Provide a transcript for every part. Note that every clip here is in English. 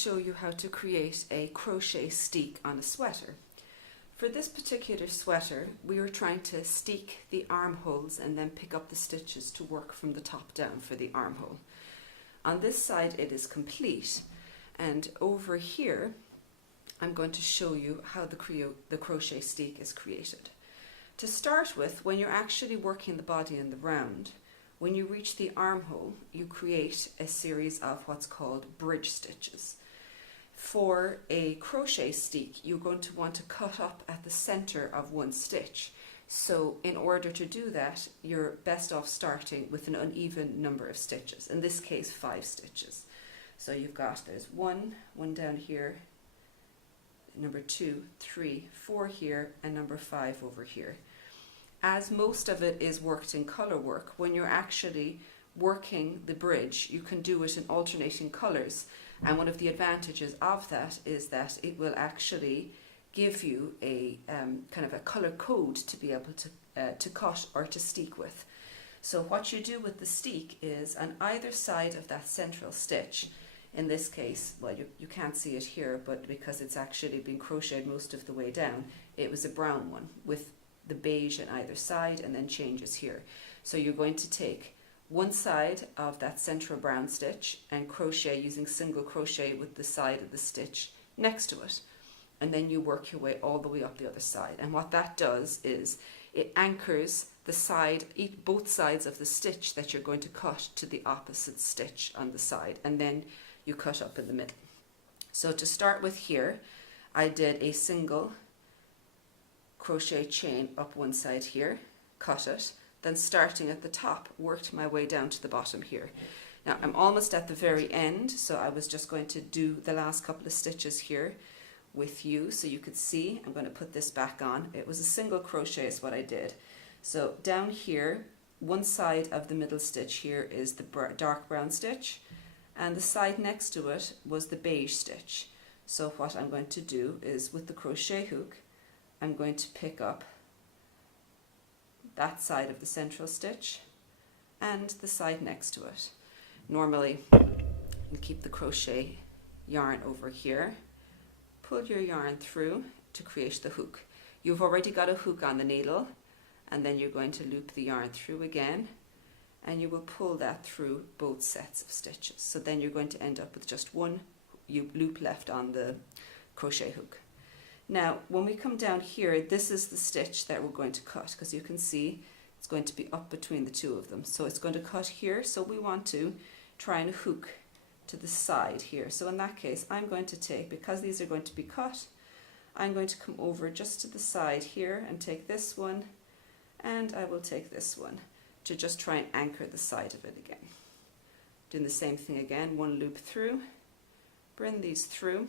show you how to create a crochet steek on a sweater. For this particular sweater, we were trying to steek the armholes and then pick up the stitches to work from the top down for the armhole. On this side it is complete, and over here I'm going to show you how the crochet steek is created. To start with, when you're actually working the body and the round, when you reach the armhole, you create a series of what's called bridge stitches. For a crochet steek, you're going to want to cut up at the center of one stitch. So in order to do that, you're best off starting with an uneven number of stitches, in this case 5 stitches. So there's one down here, number 2, 3, 4 here, and number 5 over here. As most of it is worked in color work, when you're actually working the bridge, you can do it in alternating colors, and one of the advantages of that is that it will actually give you a kind of a color code to be able to cut or to steek with. So what you do with the steek is, on either side of that central stitch, in this case, well, you can't see it here, but because it's actually been crocheted most of the way down, it was a brown one with the beige on either side and then changes here. So you're going to take one side of that central brown stitch and crochet using single crochet with the side of the stitch next to it, and then you work your way all the way up the other side. And what that does is it anchors the side, both sides of the stitch that you're going to cut to the opposite stitch on the side, and then you cut up in the middle. So to start with here, I did a single crochet chain up one side here, cut it, then starting at the top, worked my way down to the bottom here. Now I'm almost at the very end, so I was just going to do the last couple of stitches here with you so you could see. I'm going to put this back on. It was a single crochet is what I did. So down here, one side of the middle stitch here is the dark brown stitch, and the side next to it was the beige stitch. So what I'm going to do is, with the crochet hook, I'm going to pick up that side of the central stitch and the side next to it. Normally, you keep the crochet yarn over here, pull your yarn through to create the hook. You've already got a hook on the needle, and then you're going to loop the yarn through again, and you will pull that through both sets of stitches. So then you're going to end up with just one loop left on the crochet hook. Now when we come down here, this is the stitch that we're going to cut, because you can see it's going to be up between the two of them. So it's going to cut here, so we want to try and hook to the side here. So in that case, I'm going to take, because these are going to be cut, I'm going to come over just to the side here and take this one, and I will take this one to just try and anchor the side of it again. Doing the same thing again, one loop through, bring these through.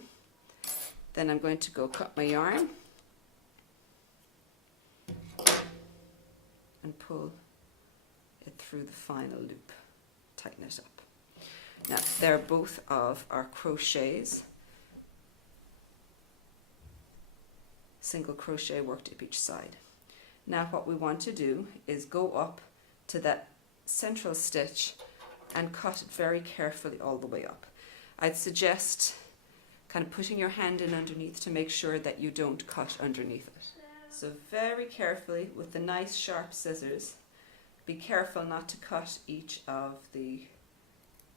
Then I'm going to go cut my yarn and pull it through the final loop, tighten it up. Now they're both of our crochets, single crochet worked up each side. Now what we want to do is go up to that central stitch and cut it very carefully all the way up. I'd suggest kind of putting your hand in underneath to make sure that you don't cut underneath it. So very carefully with the nice sharp scissors, be careful not to cut each of the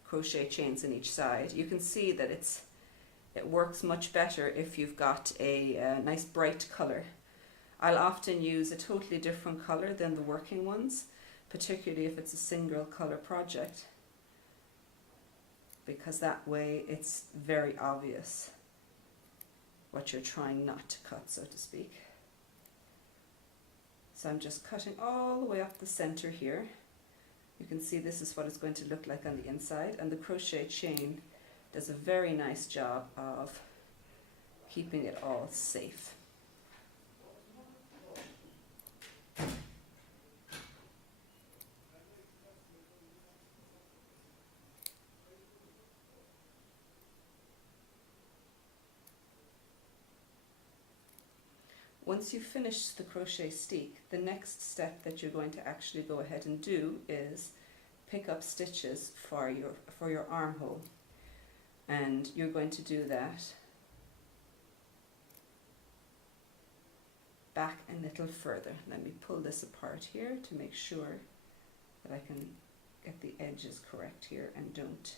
crochet chains in each side. You can see that it works much better if you've got a nice bright color. I'll often use a totally different color than the working ones, particularly if it's a single color project, because that way it's very obvious what you're trying not to cut, so to speak. So I'm just cutting all the way up the center here. You can see this is what it's going to look like on the inside, and the crochet chain does a very nice job of keeping it all safe. Once you've finished the crochet steek, the next step that you're going to actually go ahead and do is pick up stitches for your armhole. and you're going to do that back a little further. Let me pull this apart here to make sure that I can get the edges correct here and don't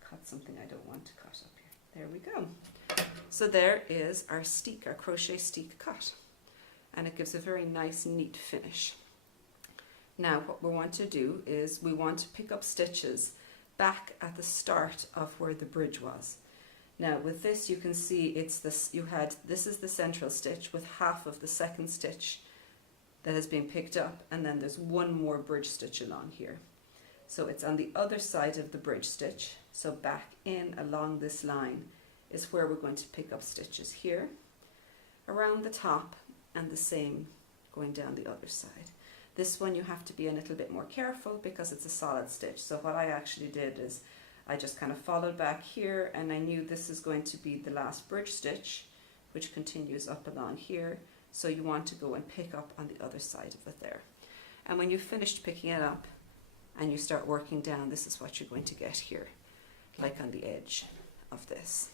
cut something I don't want to cut up here. There we go. So there is our steek, our crochet steek cut, and it gives a very nice neat finish. Now what we want to do is we want to pick up stitches back at the start of where the bridge was. Now with this you can see it's this, this is the central stitch with half of the second stitch that has been picked up, and then there's one more bridge stitch along here. So it's on the other side of the bridge stitch, so back in along this line is where we're going to pick up stitches here, around the top, and the same going down the other side. This one you have to be a little bit more careful because it's a solid stitch. So what I actually did is I just kind of followed back here, and I knew this is going to be the last bridge stitch, which continues up along here. So you want to go and pick up on the other side of it there. And when you've finished picking it up and you start working down, this is what you're going to get here, like on the edge of this.